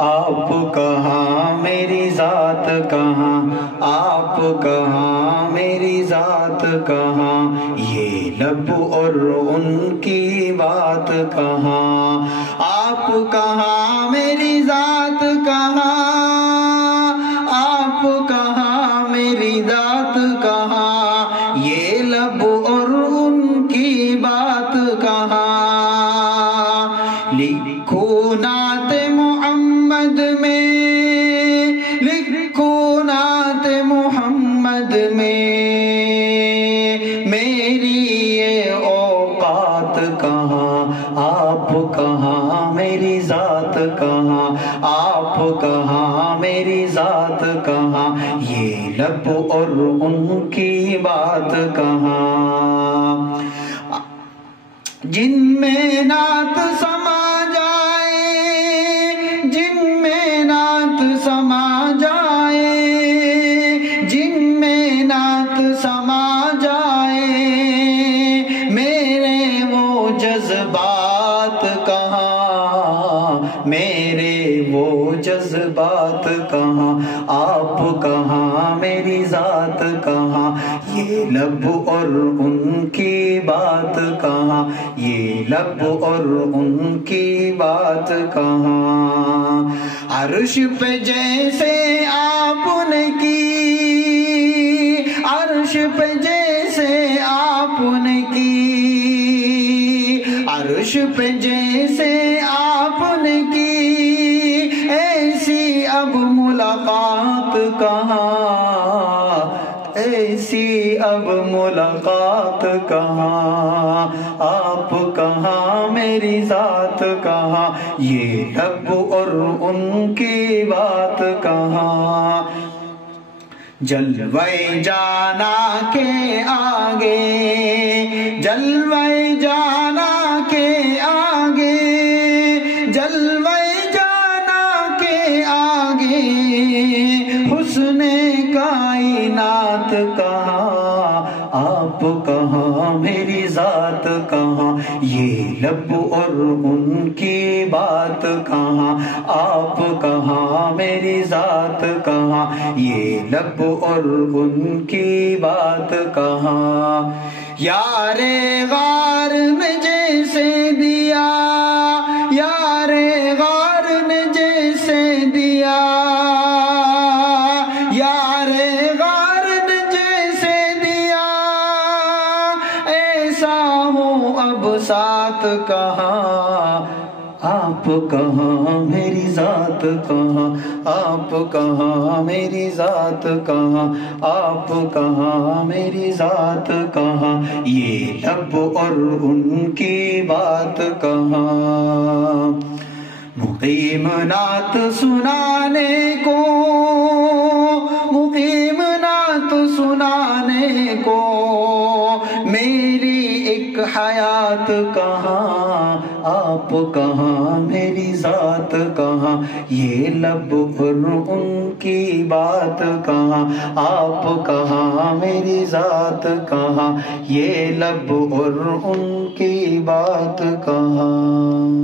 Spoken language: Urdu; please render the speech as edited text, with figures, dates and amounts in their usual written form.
آپ کہاں میری ذات کہاں، آپ کہاں میری ذات کہاں، یہ لب اور ان کی بات کہاں، آپ کہاں میری ذات کہاں، آپ کہاں میری ذات کہاں، یہ لب اور ان کی بات کہاں، لکھو نعت محمد میں، لکھو نعت محمد میں، میری یہ اوقات کہاں، آپ کہاں میری ذات کہاں، آپ کہاں میری ذات کہاں، یہ لب اور ان کی بات کہاں، جن میں نعت سما جائے، جن میں نعت سما جائے، جن میں نعت سما جائے، میرے وہ جذبات کہاں، میرے وہ جذبات کہاں، آپ کہاں میری ذات کہاں، یہ لب اور ان کی بات کہاں، یہ لب اور ان کی بات کہاں، عرش پہ جیسے آپ نے کی، عرش پہ جیسے آپ نے کی، عرش پہ جیسے آپ نے کی، ایسی اب ملاقات کہاں، ایسی اب ملاقات کہاں، آپ کہاں میری ذات کہاں، یہ لب اور ان کی بات کہاں، جلوے جانا کے آگے، جلوے جانا کے آگے، جلوے جانا کے آگے، حسن کائنات کہاں، آپ کہاں میری ذات کہاں، یہ لب اور ان کی بات کہاں، آپ کہاں میری ذات کہاں، یہ لب اور ان کی بات کہاں، یار غار نے جیسے دیا، یار غار نے جیسے دیا، یار غار نے جیسے دیا، ایسا ہو اب ساتھ کہاں، آپ کہاں میری ذات کہاں، آپ کہاں میری ذات کہاں، آپ کہاں میری ذات کہاں، یہ لب اور ان کی بات کہاں، مقیم نعت سنانے کو، مقیم نعت سنانے کو، میری ایک حیات کہاں، آپ کہاں میری ذات کہاں، یہ لب اور ان کی بات کہاں، آپ کہاں میری ذات کہاں، یہ لب اور ان کی بات کہاں۔